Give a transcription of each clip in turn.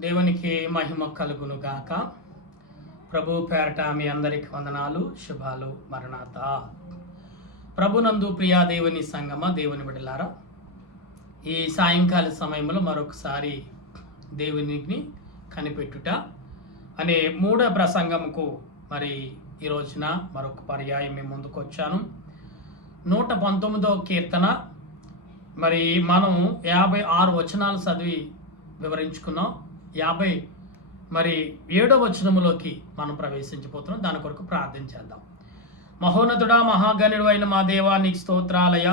దేవునికి మహిమ కలుగును గాక. ప్రభు పేరట మీ అందరికి వందనాలు, శుభాలు, మరణాత. ప్రభునందు ప్రియా దేవుని సంగమ, దేవుని బిడ్డలారా, ఈ సాయంకాల సమయంలో మరొకసారి దేవునికి కనిపెట్టుట అనే మూడో ప్రసంగంకు మరి ఈ రోజున మరొక పర్యాయం మీ ముందుకు వచ్చాను. 119వ కీర్తన మరి మనం 56 వచనాలు చదివి వివరించుకున్నాం. 57వ వచనములోకి మనం ప్రవేశించిపోతున్నాం. దాని కొరకు ప్రార్థన చేద్దాం. మహోన్నతుడా, మహాగణుడు అయిన మా దేవా, నీకు స్తోత్రాలయ.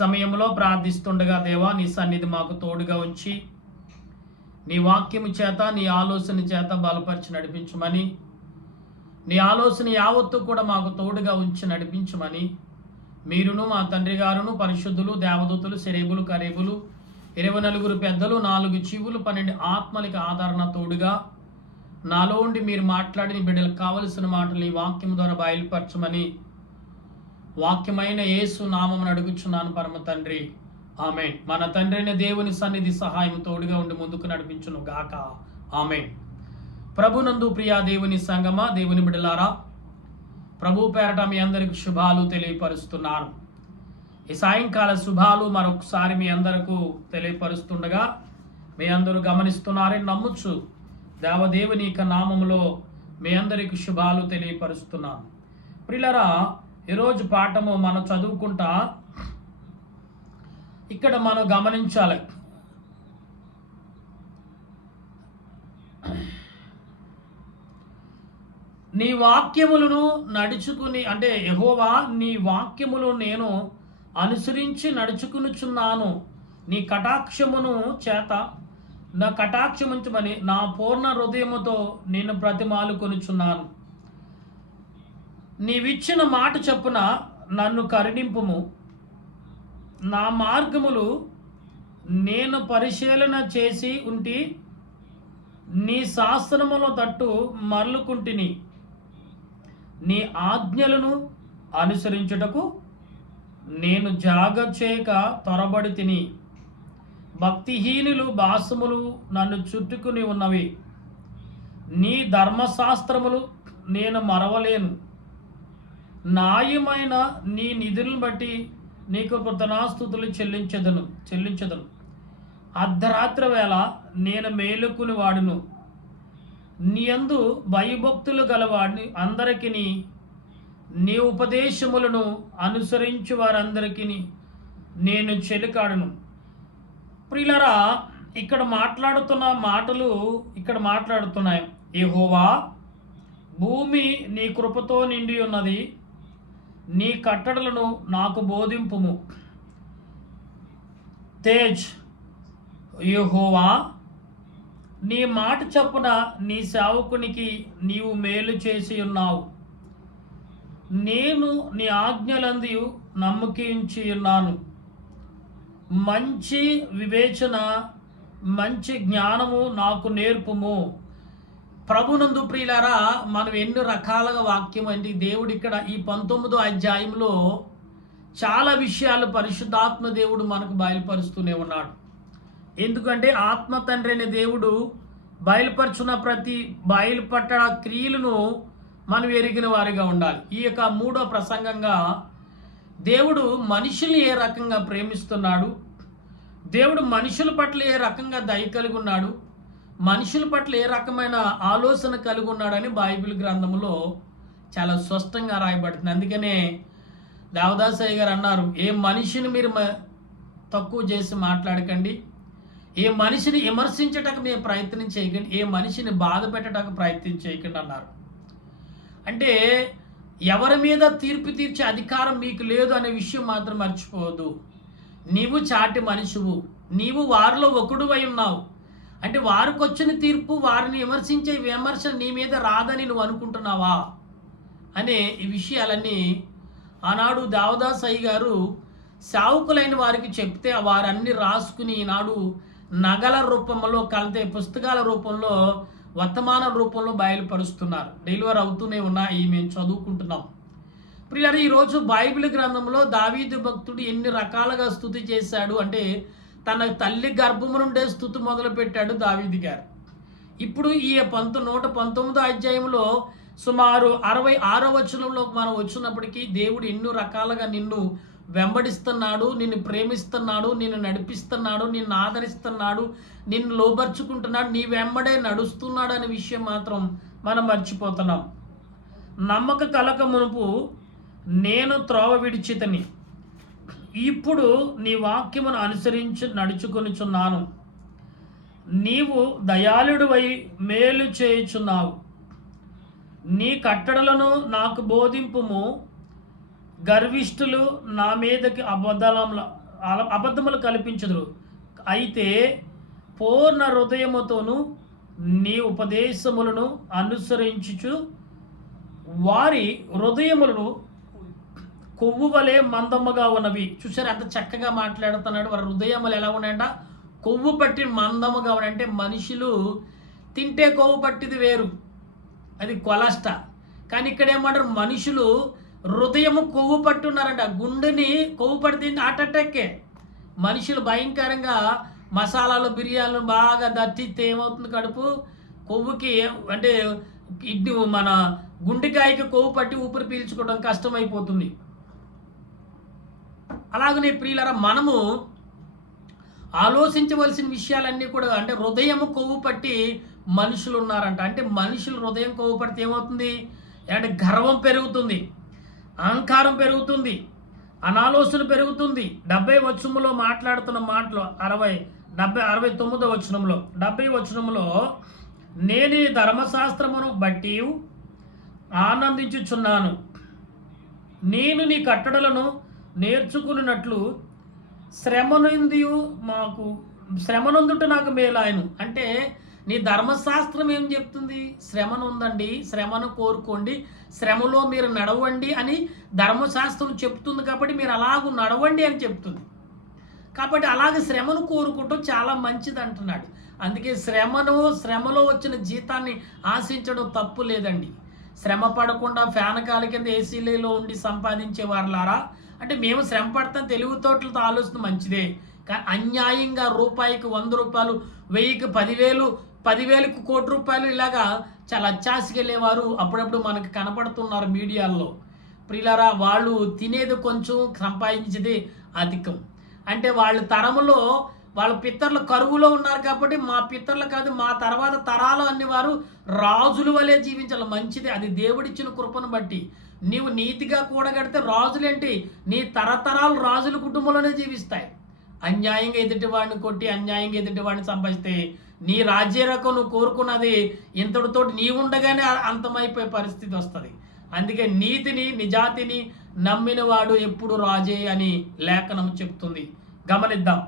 సమయంలో ప్రార్థిస్తుండగా దేవా, నీ సన్నిధి మాకు తోడుగా ఉంచి నీ వాక్యము చేత, నీ ఆలోచన చేత బలపరిచి నడిపించమని, నీ ఆలోచన యావత్తు కూడా మాకు తోడుగా ఉంచి నడిపించమని మీరును, మా తండ్రి గారును, పరిశుద్ధులు, దేవదూతులు, సెరేబులు, కరేబులు, 24 పెద్దలు, 4 జీవులు, 12 ఆత్మలకు ఆదరణ తోడుగా నాలో ఉండి మీరు మాట్లాడిన బిడ్డలకు కావలసిన మాటలు ఈ వాక్యం ద్వారా బయలుపరచమని వాక్యమైన యేసు నామమున అడుగుచున్నాను పరమ తండ్రి, ఆమేన్. మన తండ్రి అయిన దేవుని సన్నిధి సహాయం తోడుగా ఉండి ముందుకు నడిపించును గాక, ఆమేన్. ప్రభునందు ప్రియా దేవుని సంగమ, దేవుని బిడ్డలారా, ప్రభు పేరట మీ అందరికి శుభాలు తెలియపరుస్తున్నాను. ఈ సాయంకాల శుభాలు మరొకసారి మీ అందరకు తెలియపరుస్తుండగా మీ అందరూ గమనిస్తున్నారని నమ్ముచ్చు. దేవదేవుని యొక్క నామములో మీ అందరికి శుభాలు తెలియపరుస్తున్నాను. ప్రియులారా, ఈరోజు పాఠము మనం చదువుకుంటా. ఇక్కడ మనం గమనించాలి, నీ వాక్యములను నడుచుకుని, అంటే యెహోవా నీ వాక్యములు నేను అనుసరించి నడుచుకునుచున్నాను. నీ కటాక్షమును చేత నా కటాక్షముంచమని నా పూర్ణ హృదయముతో నేను ప్రతిమాలు కొనుచున్నాను. నీవిచ్చిన మాట చొప్పున నన్ను కరుణింపుము. నా మార్గములు నేను పరిశీలన చేసి ఉంటి, నీ శాస్త్రముల తట్టు మరలుకుంటిని. నీ ఆజ్ఞలను అనుసరించుటకు నేను జాగచేయక త్వరబడి తిని. భక్తిహీనులు భాసములు నన్ను చుట్టుకుని ఉన్నవి. నీ ధర్మశాస్త్రములు నేను మరవలేను. న్యాయమైన నీ నిధులను బట్టి నీకు కృతజ్ఞతాస్తుతులు చెల్లించదను. అర్ధరాత్రి వేళ నేను మేలుకుని వాడును. నీయందు భయభక్తులు గలవాడిని అందరికీ నీ ఉపదేశములను అనుసరించు వారందరికీ నేను చెలికాడును. ప్రియులారా, ఇక్కడ మాట్లాడుతున్న మాటలు ఇక్కడ మాట్లాడుతున్నాయి. యెహోవా, భూమి నీ కృపతో నిండి ఉన్నది. నీ కట్టడలను నాకు బోధింపుము. తేజ్, యెహోవా, నీ మాట చొప్పున నీ సేవకునికి నీవు మేలు చేసి ఉన్నావు. నేను నీ ఆజ్ఞలందు నమ్మకించి ఉన్నాను. మంచి వివేచన, మంచి జ్ఞానము నాకు నేర్పుము. ప్రభునందు ప్రియులారా, మనం ఎన్ని రకాలుగా వాక్యం అంటే దేవుడు ఇక్కడ ఈ 19వ అధ్యాయంలో చాలా విషయాలు పరిశుద్ధాత్మ దేవుడు మనకు బయలుపరుస్తూనే ఉన్నాడు. ఎందుకంటే ఆత్మ తండ్రి అనే దేవుడు బయలుపరచున్న ప్రతి బయలుపట్ట క్రియలను మనం ఎరిగిన వారిగా ఉండాలి. ఈ యొక్క 3వ ప్రసంగంగా దేవుడు మనుషుల్ని ఏ రకంగా ప్రేమిస్తున్నాడు, దేవుడు మనుషుల పట్ల ఏ రకంగా దయ కలిగి ఉన్నాడు, మనుషుల పట్ల ఏ రకమైన ఆలోచన కలిగి ఉన్నాడని బైబిల్ గ్రంథంలో చాలా స్పష్టంగా రాయబడుతుంది. అందుకనే దేవదాసయ్య గారు అన్నారు, ఏ మనిషిని మీరు తక్కువ చేసి మాట్లాడకండి, ఏ మనిషిని విమర్శించటకు మీరు ప్రయత్నం చేయకండి, ఏ మనిషిని బాధ పెట్టడానికి ప్రయత్నం చేయకండి అన్నారు. అంటే ఎవరి మీద తీర్పు తీర్చే అధికారం మీకు లేదు అనే విషయం మాత్రం మర్చిపోవద్దు. నీవు చాటి మనిషివు, నీవు వారిలో ఒకడు అయి ఉన్నావు. అంటే వారికి వచ్చిన తీర్పు, వారిని విమర్శించే విమర్శ నీ మీద రాదని నువ్వు అనుకుంటున్నావా అనే ఈ విషయాలన్నీ ఆనాడు దేవదాసయ్య గారు సేవకులైన వారికి చెప్తే వారన్నీ రాసుకుని ఈనాడు నగల రూపంలో, కలితే పుస్తకాల రూపంలో, వర్తమాన రూపంలో బయలుపరుస్తున్నారు. డెలివర్ అవుతూనే ఉన్నాయి, మేము చదువుకుంటున్నాం. ప్రియులారా, ఈరోజు బైబిల్ గ్రంథంలో దావీదు భక్తుడు ఎన్ని రకాలుగా స్తుతి చేశాడు అంటే తన తల్లి గర్భము నుండే స్తుతి మొదలుపెట్టాడు దావీదు గారు. ఇప్పుడు ఈ 119వ అధ్యాయంలో సుమారు 66వ వచనంలోకి మనం వచ్చినప్పటికీ దేవుడు ఎన్నో రకాలుగా నిన్ను వెంబడిస్తున్నాడు, నిన్ను ప్రేమిస్తున్నాడు, నిన్ను నడిపిస్తున్నాడు, నిన్ను ఆదరిస్తున్నాడు, నిన్ను లోబర్చుకుంటున్నాడు, నీ వెంబడే నడుస్తున్నాడు అనే విషయం మాత్రం మనం మర్చిపోతున్నాం. నమ్మక కలక మునుపు నేను త్రోవ విడిచితని, ఇప్పుడు నీ వాక్యమును అనుసరించి నడుచుకొనుచున్నాను. నీవు దయాళుడివై మేలు చేయుచున్నావు. నీ కట్టడలను నాకు బోధింపుము. గర్విష్ఠులు నా మీదకి అబద్ధములు కల్పించుదురు. అయితే పూర్ణ హృదయముతోను నీ ఉపదేశములను అనుసరించుచు వారి హృదయములను కొవ్వు వలె మందముగా ఉన్నవి. చూసారు ఎంత చక్కగా మాట్లాడుతున్నాడు. వారి హృదయములు ఎలా ఉన్నాయంట? కొవ్వు పట్టి మందముగా ఉన్నాయి. అంటే మనుషులు తింటే కొవ్వు పట్టిది వేరు, అది కొలస్ట. కానీ ఇక్కడ ఏమంటారు? మనుషులు హృదయము కొవ్వు పట్టున్నారంట. గుండెని కొవ్వు పడితే హార్ట్ అటాక్కే. మనుషులు భయంకరంగా మసాలాలు బిర్యానీలు బాగా దట్టిస్తే ఏమవుతుంది? కడుపు కొవ్వుకి అంటే మన గుండెకాయకి కొవ్వు పట్టి ఊపిరి పీల్చుకోవడం కష్టమైపోతుంది. అలాగనే ప్రియులారా, మనము ఆలోచించవలసిన విషయాలన్నీ కూడా అంటే హృదయము కొవ్వు పట్టి మనుషులు ఉన్నారంట. అంటే మనుషులు హృదయం కొవ్వు పడితే ఏమవుతుంది అంటే గర్వం పెరుగుతుంది, అహంకారం పెరుగుతుంది, అనాలోచన పెరుగుతుంది. 70 వచనంలో మాట్లాడుతున్న మాటలు 69వ వచనంలో 70 వచనంలో నేను ఈ ధర్మశాస్త్రమును బట్టి ఆనందించుచున్నాను. నేను నీ కట్టడలను నేర్చుకున్నట్లు శ్రమనందుట నాకు మేలాయను. అంటే నీ ధర్మశాస్త్రం ఏం చెప్తుంది? శ్రమను ఉందండి, శ్రమను కోరుకోండి, శ్రమలో మీరు నడవండి అని ధర్మశాస్త్రం చెప్తుంది. కాబట్టి మీరు అలాగూ నడవండి అని చెప్తుంది. కాబట్టి అలాగే శ్రమను కోరుకుంటూ చాలా మంచిది అంటున్నాడు. అందుకే శ్రమలో వచ్చిన జీతాన్ని ఆశించడం తప్పు లేదండి. శ్రమ పడకుండా ఫ్యాన్ కాల కింద ఏసీలలో ఉండి సంపాదించే వారులారా, అంటే మేము శ్రమ పడతాం తెలివితోటలతో ఆలోచన మంచిదే. కానీ అన్యాయంగా రూపాయికి 100 రూపాయలు, 1000కి 10,000, 10,000కి ₹1,00,00,000 ఇలాగా చాలా అత్యాశకి వెళ్ళేవారు అప్పుడప్పుడు మనకు కనపడుతున్నారు మీడియాల్లో. ప్రియులారా, వాళ్ళు తినేది కొంచెం, సంపాదించేది అధికం. అంటే వాళ్ళ తరములో వాళ్ళ పితరులు కరువులో ఉన్నారు కాబట్టి మా పితరులు కాదు, మా తర్వాత తరాలు అన్ని వారు రాజుల వలె జీవించాలి. మంచిది, అది దేవుడిచ్చిన కృపను బట్టి. నీవు నీతిగా కూడగడితే రాజులేంటి, నీ తరతరాలు రాజుల కుటుంబంలోనే జీవిస్తాయి. అన్యాయంగా ఎదుటివాడిని కొట్టి అన్యాయంగా ఎదుటివాడిని సంపాదిస్తే నీ రాజ్యరకం నువ్వు కోరుకున్నది ఇంతటితోటి నీ ఉండగానే అంతమైపోయే పరిస్థితి వస్తుంది. అందుకే నీతిని నిజాతిని నమ్మిన వాడు ఎప్పుడు రాజే అని లేఖనం చెప్తుంది. గమనిద్దాం.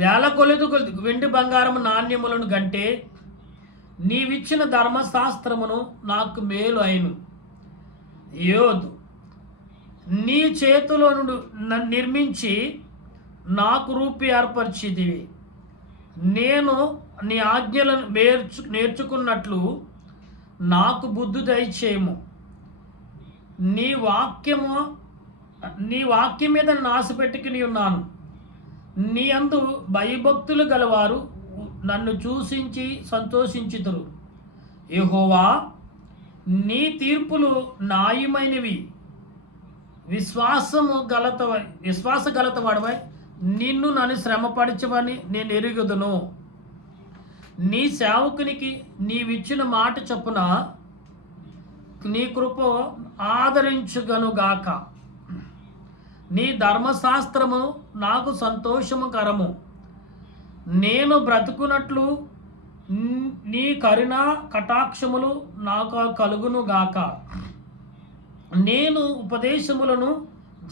వేల కొలది వెండి బంగారం నాణ్యములను గంటే నీవిచ్చిన ధర్మశాస్త్రమును నాకు మేలు అయిను. యోధు నీ చేతిలో నుండి నిర్మించి నాకు రూపి ఏర్పరిచితివి. నేను నీ ఆజ్ఞలను నేర్చుకున్నట్లు నాకు బుద్ధి దయచేయము. నీ వాక్యం మీద నేను ఆశ పెట్టుకుని ఉన్నాను. నీ అందు భయభక్తులు గలవారు నన్ను చూసించి సంతోషించుదురు. యెహోవా, నీ తీర్పులు న్యాయమైనవి. విశ్వాసగలతవాడవై నిన్ను నన్ను శ్రమపరచవని నేను ఎరుగుదును. నీ సేవకునికి నీవిచ్చిన మాట చొప్పున నీ కృప ఆదరించుగనుగాక. నీ ధర్మశాస్త్రము నాకు సంతోషము కరము. నేను బ్రతుకున్నట్లు నీ కరుణ కటాక్షములు నాకు కలుగునుగాక. నేను ఉపదేశములను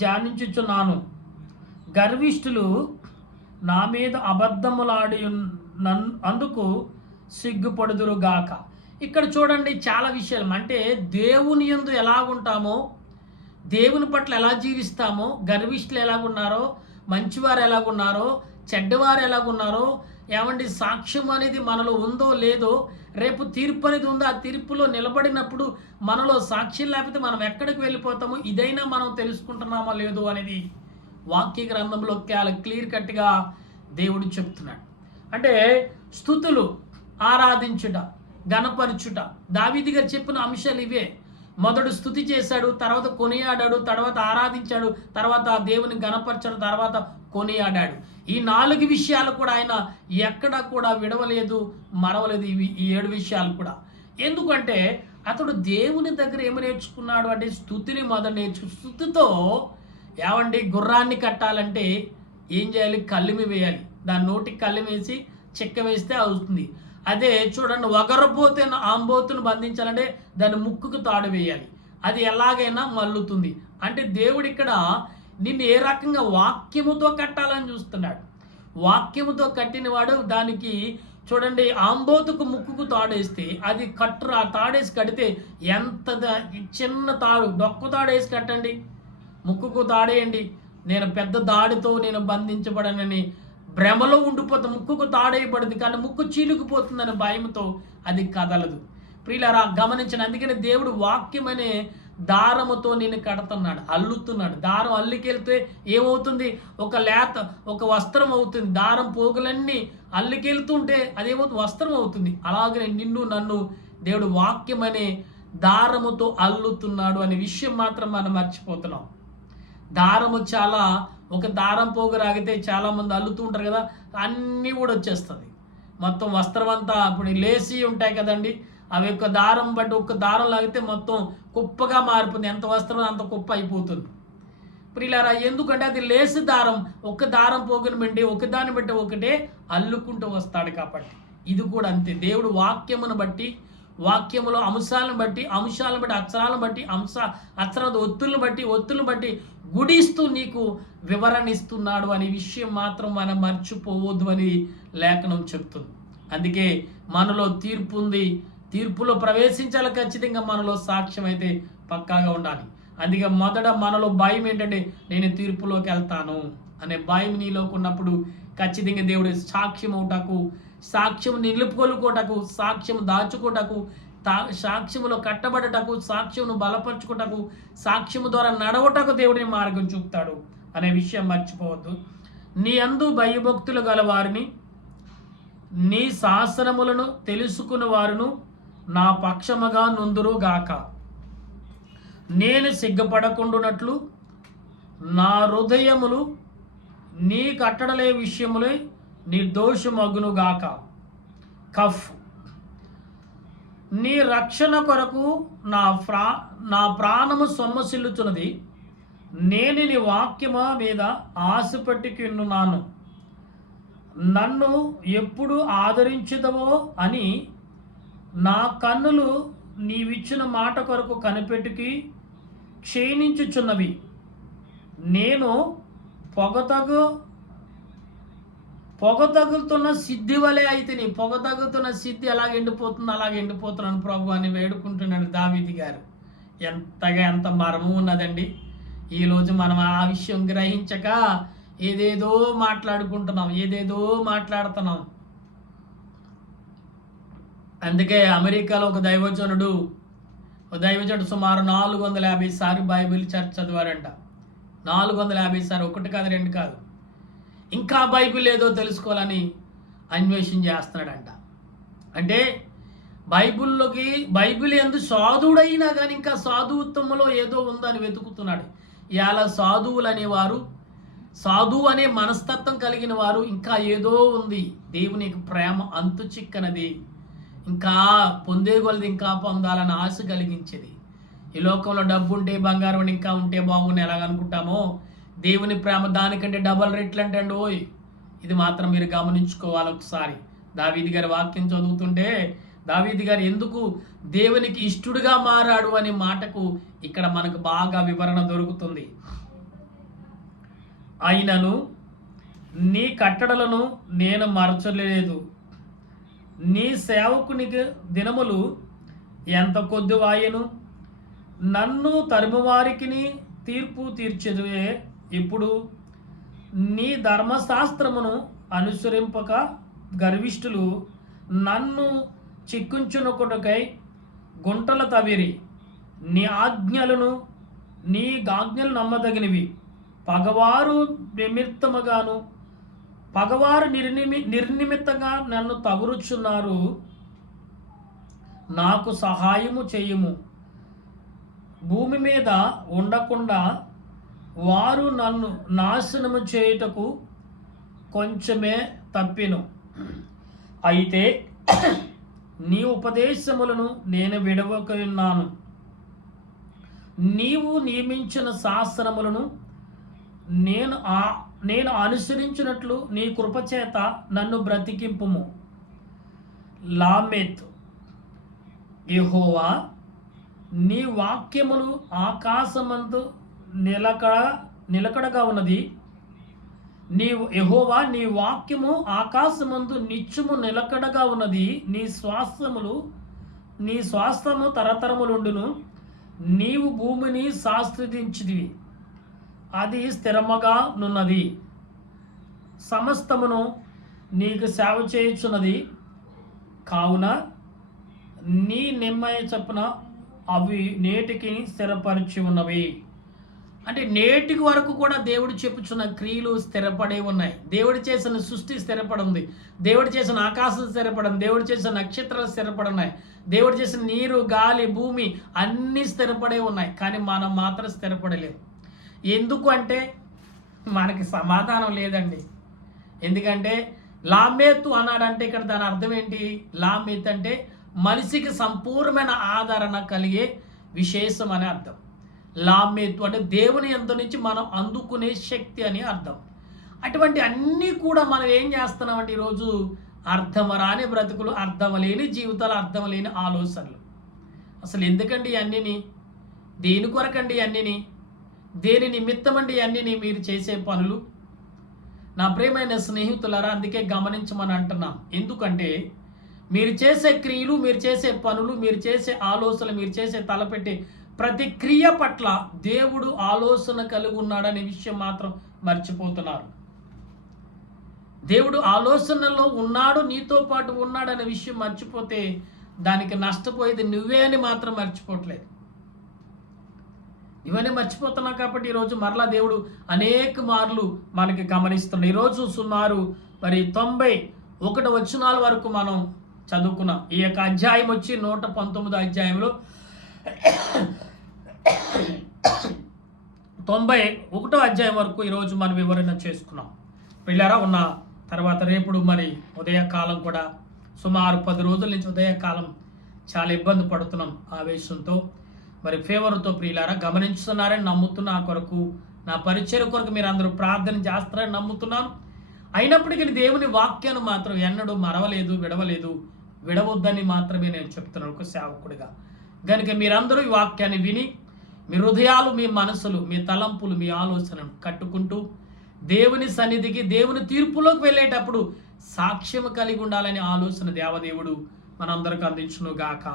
ధ్యానించుచున్నాను. గర్విష్ఠులు నా మీద అబద్ధములాడి అందుకు సిగ్గుపడుదురుగాక. ఇక్కడ చూడండి, చాలా విషయాలు. అంటే దేవుని యందు ఎలాగుంటామో, దేవుని పట్ల ఎలా జీవిస్తామో, గర్విష్ఠులు ఎలాగున్నారో, మంచివారు ఎలాగున్నారో, చెడ్డవారు ఎలాగున్నారో, ఏమండి సాక్ష్యం అనేది మనలో ఉందో లేదో, రేపు తీర్పు అనేది ఉందో, ఆ తీర్పులో నిలబడినప్పుడు మనలో సాక్ష్యం లేకపోతే మనం ఎక్కడికి వెళ్ళిపోతామో, ఇదైనా మనం తెలుసుకుంటున్నామో లేదో అనేది వాక్య గ్రంథంలో క్లియర్ కట్గా దేవుడు చెప్తున్నాడు. అంటే స్తుతులు, ఆరాధించుట, గణపరచుట, దావీదు గారు చెప్పిన అంశాలు ఇవే. మొదడు స్తుతి చేశాడు, తర్వాత కొనియాడాడు, తర్వాత ఆరాధించాడు, తర్వాత దేవుని గణపరచాడు, తర్వాత కొనియాడాడు. ఈ 4 విషయాలు కూడా ఆయన ఎక్కడ కూడా విడవలేదు, మరవలేదు. ఈ 7 విషయాలు కూడా. ఎందుకంటే అతడు దేవుని దగ్గర ఏమి నేర్చుకున్నాడు అంటే స్తుతిని మొదలు స్తుతితో ఏమండి గుర్రాన్ని కట్టాలంటే ఏం చేయాలి? కళ్ళిమి వేయాలి. దాని నోటికి కళ్ళిమి వేసి చెక్క వేస్తే అవుతుంది. అదే చూడండి, వగరపోతే ఆంబోతును బంధించాలంటే దాని ముక్కుకు తాడు వేయాలి. అది ఎలాగైనా మల్లుతుంది. అంటే దేవుడు ఇక్కడ నిన్ను ఏ రకంగా వాక్యముతో కట్టాలని చూస్తున్నాడు. వాక్యముతో కట్టినవాడు దానికి చూడండి, ఆంబోతుకు ముక్కుకు తాడేస్తే అది తాడేసి కడితే ఎంత చిన్న తాడు, డొక్కు తాడేసి కట్టండి, ముక్కుకు తాడేయండి. నేను పెద్ద దాడితో నేను బంధించబడనని భ్రమలో ఉండిపోతే ముక్కుకు తాడేయబడింది, కానీ ముక్కు చీలుకుపోతుందని భయంతో అది కదలదు. ప్రియులారా గమనించిన, అందుకని దేవుడు వాక్యం అనే దారముతో నేను కడుతున్నాడు, అల్లుతున్నాడు. దారం అల్లికెళ్తే ఏమవుతుంది? ఒక వస్త్రం అవుతుంది. దారం పోగులన్నీ అల్లికెళ్తుంటే అదేమవుతుంది? వస్త్రం అవుతుంది. అలాగే నిన్ను నన్ను దేవుడు వాక్యం అనే దారముతో అల్లుతున్నాడు అనే విషయం మాత్రం మనం మర్చిపోతున్నాం. దారము చాలా, ఒక దారం పోగు రాగితే చాలామంది అల్లుతూ ఉంటారు కదా, అన్నీ కూడా వచ్చేస్తుంది. మొత్తం వస్త్రం అంతా ఇప్పుడు లేసి ఉంటాయి కదండి, అవి ఒక దారం బట్టి ఒక దారం లాగితే మొత్తం కుప్పగా మారిపోతుంది. ఎంత వస్త్రం అంత కుప్ప అయిపోతుంది. ప్రియులారా ఎందుకంటే అది లేసి దారం, ఒక దారం పోగుని బట్టి ఒకదాన్ని బట్టి ఒకటే అల్లుకుంటూ వస్తాడు. కాబట్టి ఇది కూడా అంతే. దేవుడు వాక్యమును బట్టి, వాక్యములో అంశాలను బట్టి అక్షరాలను బట్టి అక్షరాల ఒత్తులను బట్టి గుడిస్తూ నీకు వివరణ ఇస్తున్నాడు అనే విషయం మాత్రం మనం మర్చిపోవద్దు అని లేఖనం చెప్తుంది. అందుకే మనలో తీర్పు ఉంది, తీర్పులో ప్రవేశించాలి. ఖచ్చితంగా మనలో సాక్ష్యం అయితే పక్కాగా ఉండాలి. అందుకే మొదట మనలో భయం ఏంటంటే నేను తీర్పులోకి వెళ్తాను అనే భయం నీలోకి ఉన్నప్పుడు ఖచ్చితంగా దేవుడి సాక్ష్యం అవుటకు, సాక్ష్యం నిలుపుకొలుకోటకు, సాక్ష్యం దాచుకోటకు, సాక్ష్యములో కట్టబడటకు, సాక్ష్యమును బలపరచుకోటకు, సాక్ష్యము ద్వారా నడవటకు దేవుడిని మార్గం చూపుతాడు అనే విషయం మర్చిపోవద్దు. నీ అందు భయభక్తులు గల వారిని, నీ శాసనములను తెలుసుకుని వారును నా పక్షముగా నుందురు గాక. నేను సిగ్గుపడకుండునట్లు నా హృదయములు నీ కట్టడలే విషయములే నిర్దోషమగును గాక. కఫ్. నీ రక్షణ కొరకు నా ప్రాణము సొమ్మసిల్లుచున్నది. నేను నీ వాక్యము మీద ఆశ పెట్టుకున్నాను. నన్ను ఎప్పుడు ఆదరించుదవో అని నా కన్నులు నీవిచ్చిన మాట కొరకు కనిపెట్టుకి క్షీణించుచున్నవి. నేను పొగ తగులుతున్న సిద్ధి వలె అయితే, నీ పొగ తగులుతున్న సిద్ధి అలాగే ఎండిపోతున్నాను ప్రభు అని వేడుకుంటున్నాడు దావీదు గారు. ఎంత మర్మం ఉన్నదండి. ఈరోజు మనం ఆ విషయం గ్రహించక ఏదేదో మాట్లాడుతున్నాం. అందుకే అమెరికాలో ఒక దైవజనుడు సుమారు 450 సార్లు బైబిల్ చదివారంట. 450 సార్లు, ఒకటి కాదు, రెండు కాదు. ఇంకా బైబిల్ ఏదో తెలుసుకోవాలని అన్వేషణ చేస్తున్నాడంట. అంటే బైబిల్ ఎందు సాధువుడైనా కానీ ఇంకా సాధుత్వంలో ఏదో ఉందని వెతుకుతున్నాడు. ఇలా సాధువు అనే మనస్తత్వం కలిగిన వారు ఇంకా ఏదో ఉంది, దేవుని ప్రేమ అంతు చిక్కనది, ఇంకా పొందే కొలది ఇంకా పొందాలని ఆశ కలిగించేది. ఈ లోకంలో డబ్బు ఉంటే, బంగారం ఇంకా ఉంటే బాగుంది ఎలాగనుకుంటామో, దేవుని ప్రేమ దానికంటే డబల్ రెట్లు అంటే ఓయ్. ఇది మాత్రం మీరు గమనించుకోవాలి. ఒకసారి దావీదు గారి వాక్యం చదువుతుంటే దావీదు గారు ఎందుకు దేవునికి ఇష్టడుగా మారాడు అనే మాటకు ఇక్కడ మనకు బాగా వివరణ దొరుకుతుంది. అయినను నీ కట్టడలను నేను మరచలేదు, నీ సేవకునికి దినములు ఎంత కొద్దివాయెను, నన్ను తరుమువారికి తీర్పు తీర్చేదే. ఇప్పుడు నీ ధర్మశాస్త్రమును అనుసరింపక గర్విష్ఠులు నన్ను చిక్కించుకొనుటకై గుంటలు తవ్విరి. నీ ఆజ్ఞలు నమ్మదగినవి, పగవారు నిమిత్తముగాను పగవారు నిర్నిమిత్తంగా నన్ను తగురుచున్నారు. నాకు సహాయము చేయుము. భూమి మీద ఉండకుండా వారు నన్ను నాశనము చేయుటకు కొంచెమే తప్పిను. అయితే నీ ఉపదేశములను నేను విడవకున్నాను. నీవు నియమించిన శాస్త్రములను నేను అనుసరించినట్లు నీ కృపచేత నన్ను బ్రతికింపుము. లామెత్, యెహోవా నీ వాక్యములు ఆకాశమందు నిలకడగా ఉన్నది. యెహోవా నీ వాక్యము ఆకాశమందు నిత్యము నిలకడగా ఉన్నది. నీ స్వాస్థము తరతరములుండును. నీవు భూమిని శాస్త్రదించితివి, అది స్థిరముగా నున్నది. సమస్తమును నీకు సేవ చేయుచున్నది. కావున నీ నిర్ణయ చొప్పున అవి నేటికి స్థిరపరిచి ఉన్నవి. అంటే నేటికి వరకు కూడా దేవుడు చెప్పుచున్న క్రియలు స్థిరపడే ఉన్నాయి. దేవుడు చేసిన సృష్టి స్థిరపడి ఉంది. దేవుడు చేసిన ఆకాశం స్థిరపడింది. దేవుడు చేసిన నక్షత్రాలు స్థిరపడి ఉన్నాయి. దేవుడు చేసిన నీరు, గాలి, భూమి అన్నీ స్థిరపడే ఉన్నాయి. కానీ మనం మాత్రం స్థిరపడలేము. ఎందుకు అంటే మనకి సమాధానం లేదండి. ఎందుకంటే లామేతు అన్నాడంటే ఇక్కడ దాని అర్థం ఏంటి? లామేత్ అంటే మనిషికి సంపూర్ణమైన ఆదరణ కలిగే విశేషం అని అర్థం. లామేతు అంటే దేవుని యందు నుంచి మనం అందుకునే శక్తి అని అర్థం. అటువంటి అన్నీ కూడా మనం ఏం చేస్తున్నామంటే ఈరోజు అర్థమరాని బ్రతుకులు, అర్థమలేని జీవితాలు, అర్థమలేని ఆలోచనలు. అసలు ఎందుకండి అన్నిని? దేని కొరకండి అన్నిని? దేని నిమిత్తమండి అన్నిని మీరు చేసే పనులు? నా ప్రియమైన స్నేహితులారా, అందుకే గమనించమని అంటున్నాం. ఎందుకంటే మీరు చేసే క్రియలు, మీరు చేసే పనులు, మీరు చేసే ఆలోచనలు, మీరు చేసే తలపెట్టే ప్రతి క్రియ పట్ల దేవుడు ఆలోచన కలిగి ఉన్నాడనే విషయం మాత్రం మర్చిపోతున్నారు. దేవుడు ఆలోచనలో ఉన్నాడు, నీతో పాటు ఉన్నాడనే విషయం మర్చిపోతే దానికి నష్టపోయేది నువ్వే అని మాత్రం మర్చిపోవట్లేదు. ఇవన్నీ మర్చిపోతున్నాం కాబట్టి ఈరోజు మరలా దేవుడు అనేక మార్లు మనకి గమనిస్తున్నాడు. ఈరోజు సుమారు 91 వచనాల వరకు మనం చదువుకున్నాం. ఈ యొక్క అధ్యాయం వచ్చి 119 అధ్యాయంలో 91 అధ్యాయం వరకు ఈరోజు మనం వివరణ చేసుకున్నాం. పిల్లరా ఉన్న తర్వాత రేపుడు మరి ఉదయకాలం కూడా సుమారు 10 రోజుల నుంచి ఉదయకాలం చాలా ఇబ్బంది పడుతున్నాం ఆవేశంతో, మరి ఫేవర్తో. ప్రియులారా గమనించుతున్నారని నమ్ముతున్నా. కొరకు నా పరిచయం కొరకు మీరు అందరూ ప్రార్థన చేస్తారని నమ్ముతున్నాను. అయినప్పటికీ దేవుని వాక్యాన్ని మాత్రం ఎన్నడూ మరవలేదు, విడవద్దని మాత్రమే నేను చెప్తున్నాను ఒక సేవకుడిగా. కనుక మీరందరూ ఈ వాక్యాన్ని విని మీ హృదయాలు, మీ మనసులు, మీ తలంపులు, మీ ఆలోచనను కట్టుకుంటూ దేవుని సన్నిధికి, దేవుని తీర్పులోకి వెళ్ళేటప్పుడు సాక్ష్యం కలిగి ఉండాలని ఆలోచన దేవదేవుడు మనందరికి అందించును గాక.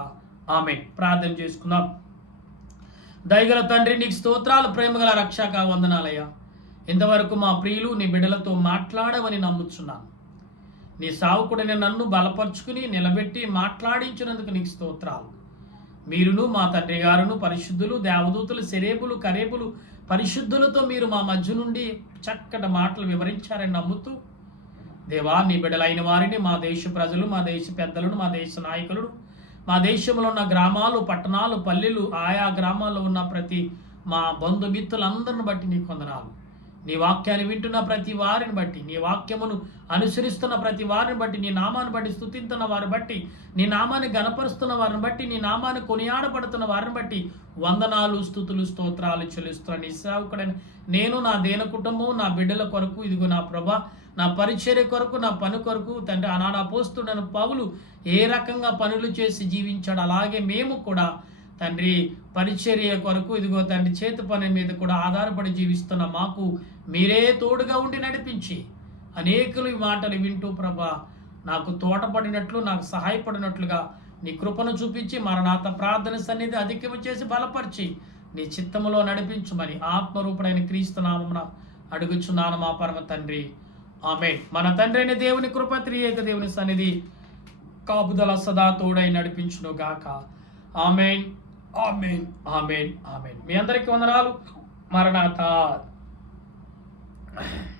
ఆమేన్. ప్రార్థన చేసుకుందాం. దయగల తండ్రి, నీకు స్తోత్రాలు, ప్రేమగల రక్షక, వందనాలయ్యా. ఇంతవరకు మా ప్రియులు నీ బిడ్డలతో మాట్లాడమని నమ్ముచున్నాను. నీ సావుకుడిని నన్ను బలపరుచుకుని నిలబెట్టి మాట్లాడించినందుకు నీకు స్తోత్రాలు. మీరును మా తండ్రి గారును పరిశుద్ధులు, దేవదూతలు, సెరేబులు, కరేబులు, పరిశుద్ధులతో మీరు మా మధ్య నుండి చక్కటి మాటలు వివరించారని నమ్ముతూ, దేవా నీ బిడ్డలైన వారిని, మా దేశ ప్రజలు, మా దేశ పెద్దలను, మా దేశ నాయకులను, మా దేశంలో ఉన్న గ్రామాలు, పట్టణాలు, పల్లెలు, ఆయా గ్రామాల్లో ఉన్న ప్రతి మా బంధుమిత్రులందరిని బట్టి నీకు వందనాలు. నీ వాక్యాన్ని వింటున్న ప్రతి వారిని బట్టి, నీ వాక్యమును అనుసరిస్తున్న ప్రతి వారిని బట్టి, నీ నామాన్ని బట్టి స్తుతిస్తున్న వారిని బట్టి, నీ నామాన్ని గణపరుస్తున్న వారిని బట్టి, నీ నామాన్ని కొనియాడబడుతున్న వారిని బట్టి వందనాలు, స్తుతులు, స్తోత్రాలు చెల్లిస్తున్నాను. నీ సేవకుడైన నేను, నా దేన కుటుంబం, నా బిడ్డల కొరకు, ఇదిగో నా ప్రభా, నా పరిచర్య కొరకు, నా పని కొరకు తండ్రి ఆనాడు అపోస్తుడైన పౌలు ఏ రకంగా పనులు చేసి జీవించాడు, అలాగే మేము కూడా తండ్రి పరిచర్య కొరకు, ఇదిగో తండ్రి చేతి పని మీద కూడా ఆధారపడి జీవిస్తున్న మాకు మీరే తోడుగా ఉండి నడిపించి అనేకులు ఈ మాటలు వింటూ ప్రభా నాకు తోటపడినట్లు, నాకు సహాయపడినట్లుగా నీ కృపను చూపించి మరణాత ప్రార్థన సన్నిధి అధికము చేసి బలపరిచి నీ చిత్తములో నడిపించుమని ఆత్మరూపుడైన క్రీస్తు నామమున అడుగుచున్నాను మా పరమ తండ్రి. ఆమేన్. మన తండ్రి అయిన దేవుని కృప, త్రియేక దేవుని సన్నిధి కాపుదల సదా తోడై నడిపించును గాక. ఆమేన్, ఆమేన్, ఆమేన్, ఆమేన్. మీ అందరికీ వందనాలు. మరణాత. ఆమేన్.